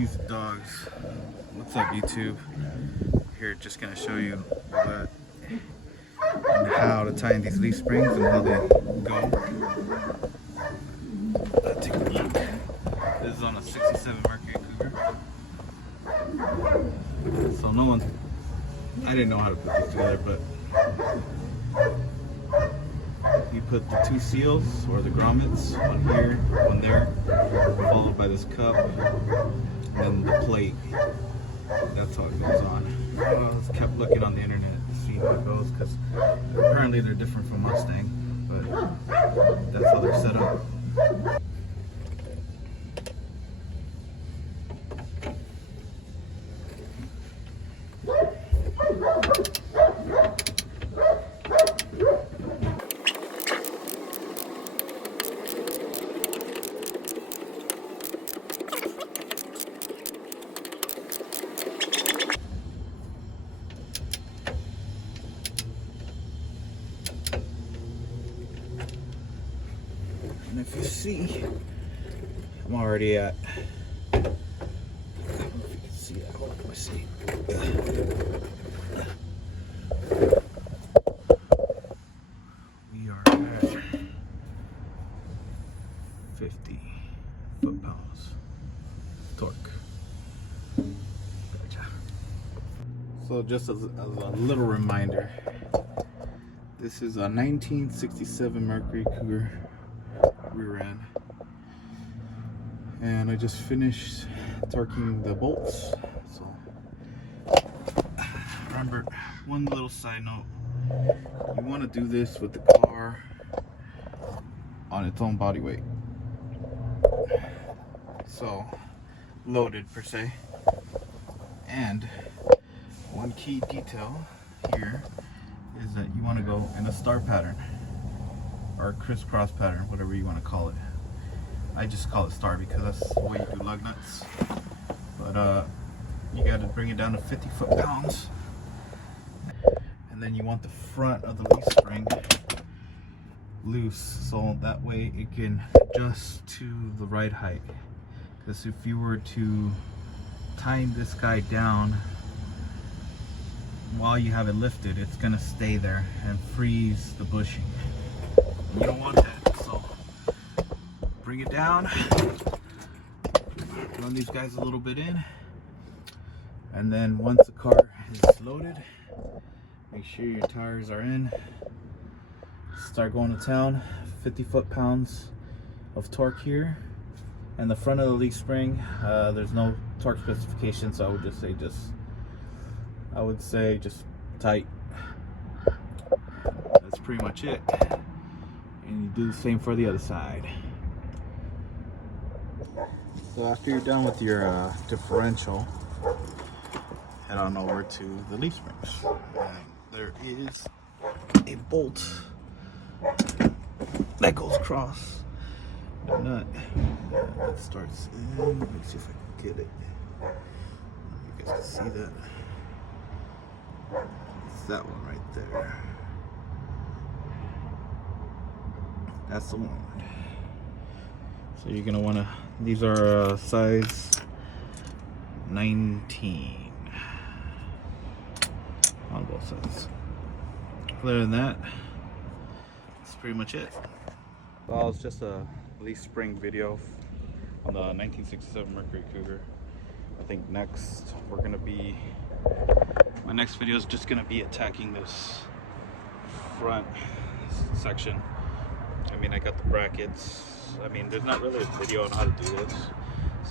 These dogs. What's up, YouTube? Here, just gonna show you what and how to tighten these leaf springs and how they go. Take a look. This is on a 67 Mercury Cougar. So no one, I didn't know how to put these together, but you put the two seals or the grommets, one here, one there, followed by this cup, and the plate. That's how it goes on. I just kept looking on the internet to see how it goes, because apparently they're different from Mustang, but that's how they're set up. And if you see, I'm already at, I don't know if you can see that, hold on, let me see. We are at 50 foot-pounds torque. Gotcha. So just as a little reminder, this is a 1967 Mercury Cougar rear end, and I just finished torquing the bolts. So remember, one little side note, you want to do this with the car on its own body weight, so loaded per se. And one key detail here is that you want to go in a star pattern or crisscross pattern, whatever you want to call it. I just call it star because that's the way you do lug nuts. But you got to bring it down to 50 foot-pounds, and then you want the front of the leaf spring loose, so that way it can adjust to the right height. Because if you were to tighten this guy down while you have it lifted, it's gonna stay there and freeze the bushing. You don't want that, so bring it down, run these guys a little bit in, and then once the car is loaded, make sure your tires are in, start going to town. 50 foot-pounds of torque here, and the front of the leaf spring, there's no torque specification, so I would say just tight. That's pretty much it. And you do the same for the other side. So after you're done with your differential, head on over to the leaf springs. And there is a bolt that goes across the nut. It starts in, let me see if I can get it. You guys can see that. It's that one right there. That's the one. So you're gonna wanna, these are size 19 on both sides. Other than that, that's pretty much it. Well, it's just a leaf spring video on the 1967 Mercury Cougar. I think next my next video is just gonna be attacking this front section. I mean, I got the brackets. I mean, there's not really a video on how to do this,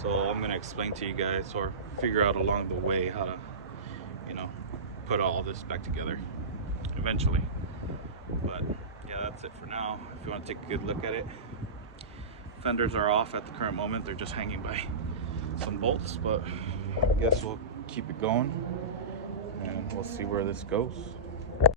so I'm gonna explain to you guys, or figure out along the way how to, you know, put all this back together eventually. But yeah, that's it for now. If you want to take a good look at it, fenders are off at the current moment. They're just hanging by some bolts, but I guess we'll keep it going and we'll see where this goes.